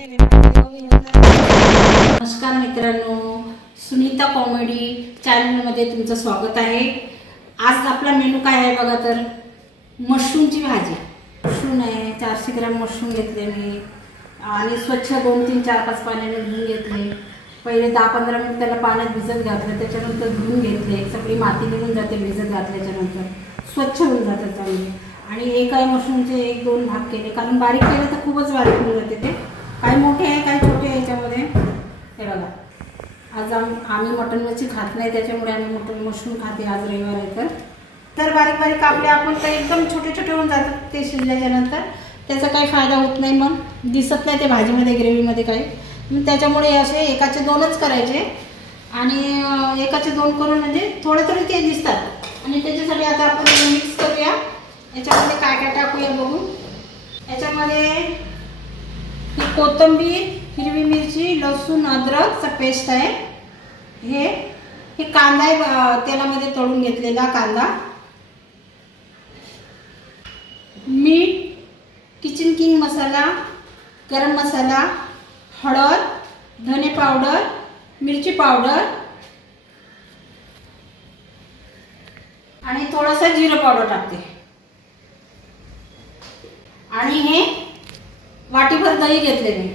नमस्कार मित्रांनो, सुनीता कॉमेडी चॅनलमध्ये तुमचं स्वागत आहे। आज आपला मेनू काय आहे बघा, तर मशरूमची भाजी। मशरूम आहे, 400 ग्रॅम मशरूम घेतले मी आणि स्वच्छ 2-3-4-5 पाण्याने धुवून घेतले। पहिले 10-15 मिनिट त्याला पाण्यात भिजत घातलं, त्याच्यानंतर धुवून घेतले। सगळी माती निघून जाते भिजत घातल्याच्यानंतर, स्वच्छ होऊन जातात चांगले। आणि एक आहे मशरूमचे 1-2 भाग केले, कारण बारीक केलं तर खूपच बारीक होऊन जाते ते। काही मोठे आहे काही छोटे आहे याच्यामध्ये। हे बघा, आज आम्ही मटन मच्छी खात नाही, त्याच्यामुळे आम्ही मशरूम खाते। आज रविवार आहे तर बारीक बारीक कापले आपण तर एकदम छोटे छोटे होऊन जातात ते शिजल्याच्या नंतर। त्याचा काही फायदा होत नाही, मग दिसत नाही ते भाजीमध्ये ग्रेव्हीमध्ये काही। मग त्याच्यामुळे असे एकाचे 2च करायचे आणि एकाचे 2 करून म्हणजे थोडे थोडे ते दिसतात। आणि त्याच्यासाठी आता आपण मिक्स करूया। याच्यामध्ये काय काय टाकूया बघू। याच्यामध्ये कोथिंबीर, हिरवी मिरची, लसूण, अद्रकचा पेस्ट आहे। हे कांदा आहे, तेलामध्ये तळून घेतलेला कांदा, मीठ, किचन किंग मसाला, गरम मसाला, हळद, धने पावडर, मिरची पावडर आणि थोडासा जिरं पावडर टाकते। आणि हे वाटीभर दही घेतले मी।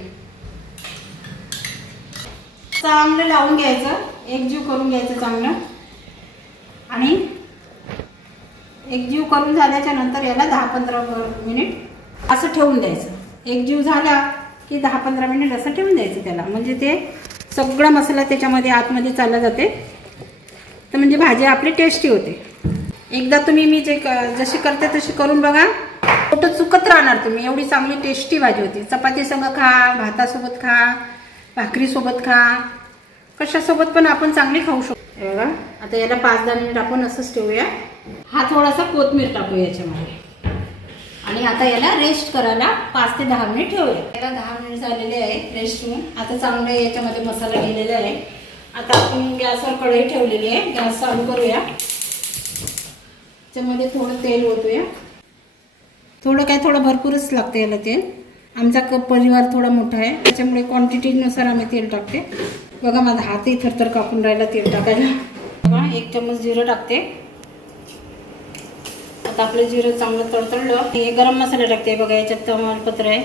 चांगलं लावून घ्यायचं, एकजीव करून घ्यायचं चांगलं। आणि एकजीव करून झाल्याच्या नंतर याला 10-15 मिनिट असं ठेवून द्यायचं। एकजीव झाला की 10-15 मिनिट असं ठेवून द्यायचं त्याला, म्हणजे ते सगळा मसाला त्याच्यामध्ये आतमध्ये चालला जाते, तर म्हणजे भाजी आपली टेस्टी होते। एकदा तुम्ही मी जशी करते तशी करून बघा, कुठं चुकत राहणार तुम्ही। एवढी चांगली टेस्टी भाजी होती। चपाती संग खा, भातासोबत खा, भाकरी सोबत खा, कशासोबत पण आपण चांगली खाऊ शकतो। बघा, आता याला 5-10 मिनिट आपण असंच ठेवूया। हा थोडासा कोथिंबीर टाकूया याच्यामध्ये आणि आता याला रेस्ट करायला 5 ते 10 मिनिट ठेवूया। याला 10 मिनिट झालेले आहे रेस्ट होऊन। आता चांगले याच्यामध्ये मसाला गेलेला आहे। आता आपण गॅसवर कढई ठेवलेली आहे, गॅस चालू करूया। त्याच्यामध्ये थोडं तेल ओतूया। थोडं भरपूरच लागते याला तेल। आमचा परिवार थोडा मोठा आहे, त्याच्यामुळे क्वांटिटीनुसार आम्ही तेल टाकते। बघा, माझा हातही थरथर कापून राहिला तेल टाकायला। बघा, 1 चम्मच जिरं टाकते। आता आपलं जिरं चांगलं तडतडलं, हे गरम मसाला टाकते। बघा, याच्यात तमालपत्र आहे,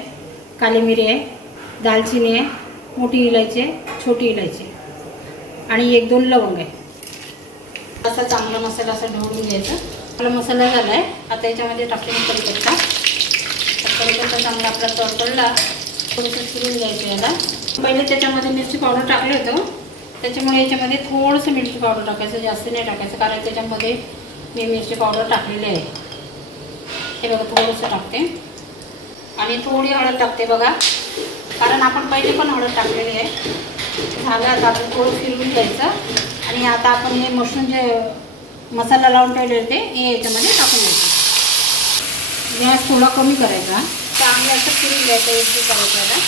काली मिरी आहे, दालचिनी आहे, मोठी इलायची आहे, छोटी इलायची आणि 1-2 लवंग आहे। असा चांगला मसाला असा ढवळून घ्यायचा। आपला मसाला झाला आहे। आता याच्यामध्ये टाकते मी कढीपत्ता। कढीपत्ता चांगला आपला तडतडला, थोडंसं फिरून घ्यायचं याला। पहिले त्याच्यामध्ये मिरची पावडर टाकलं होतं, त्याच्यामुळे याच्यामध्ये थोडंसं मिरची पावडर टाकायचं, जास्त नाही टाकायचं, कारण त्याच्यामध्ये मी मिरची पावडर टाकलेली आहे। हे बघा, थोडंसं टाकते आणि थोडी हळद टाकते बघा, कारण आपण पहिले पण हळद टाकलेली आहे। झालं, आता आपण थोडं फिरवून घ्यायचं आणि आता आपण हे मशरूम जे मसाला लावून ठेवले होते हे याच्यामध्ये टाकून द्यायचं। गॅस थोडा कमी करायचा, चांगलं असं फिरून घ्यायचं, एकजीव करायचं याला,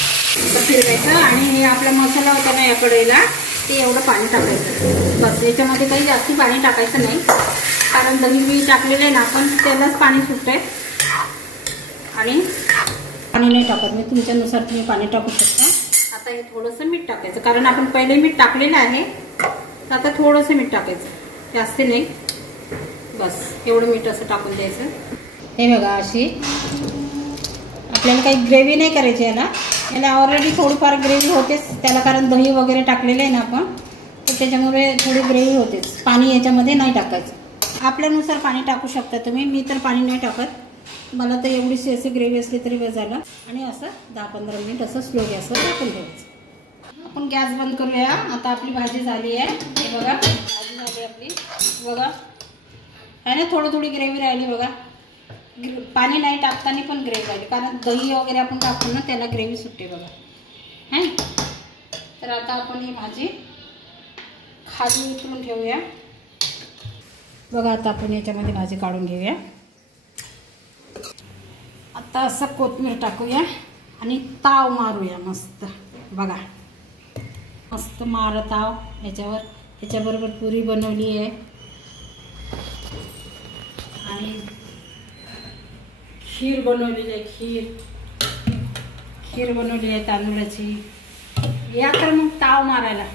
तर फिरवायचं। आणि हे आपला मसाला होता ना या कढईला, ते एवढं पाणी टाकायचं बस। याच्यामध्ये काही जास्त पाणी टाकायचं नाही, कारण दही मी टाकलेलं आहे ना आपण, त्यालाच पाणी सुटतंय। आणि पाणी नाही टाकत मी, तुमच्यानुसार तुम्ही पाणी टाकू शकता। आता हे थोडंसं मीठ टाकायचं, कारण आपण पहिले मीठ टाकलेलं आहे, तर आता थोडंसं मीठ टाकायचं, जास्त नाही, बस एवढं मीठ असं टाकून द्यायचं। हे बघा, अशी आपल्याला काही ग्रेव्ही नाही करायची याला ऑलरेडी थोडीफार ग्रेव्ही होतेच त्याला, कारण दही वगैरे टाकलेलं आहे ना आपण, तर त्याच्यामुळे थोडी ग्रेव्ही होतेच। पाणी याच्यामध्ये नाही टाकायचं, आपल्यानुसार पाणी टाकू शकता तुम्ही। मी तर पाणी नाही टाकत, मला तर एवढीशी अशी ग्रेव्ही असली तरी बस झालं। आणि असं 10-15 मिनिट असं स्लो गॅसवर टाकून द्यायचं। आपण गॅस बंद करूया। आता आपली भाजी झाली आहे, हे बघा भाजी झाली आपली। बघा, आहे ना, थोडी ग्रेव्ही राहिली बघा। पाणी नाही टाकताना पण ग्रेव्ही राहिली, कारण दही वगैरे आपण टाकतो ना, त्याला ग्रेव्ही सुटते बघा। है, तर आता आपण ही भाजी खाली उतरून ठेवूया। बघा, आता आपण याच्यामध्ये भाजी काढून घेऊया। आता असं कोथिंबीर टाकूया आणि ताव मारूया मस्त। बघा, मस्त मारत ताव याच्यावर। याच्याबरोबर पुरी बनवली आहे आणि खीर बनवलेली आहे। खीर बनवली आहे तांदूळाची. या तर मग ताव मारायला.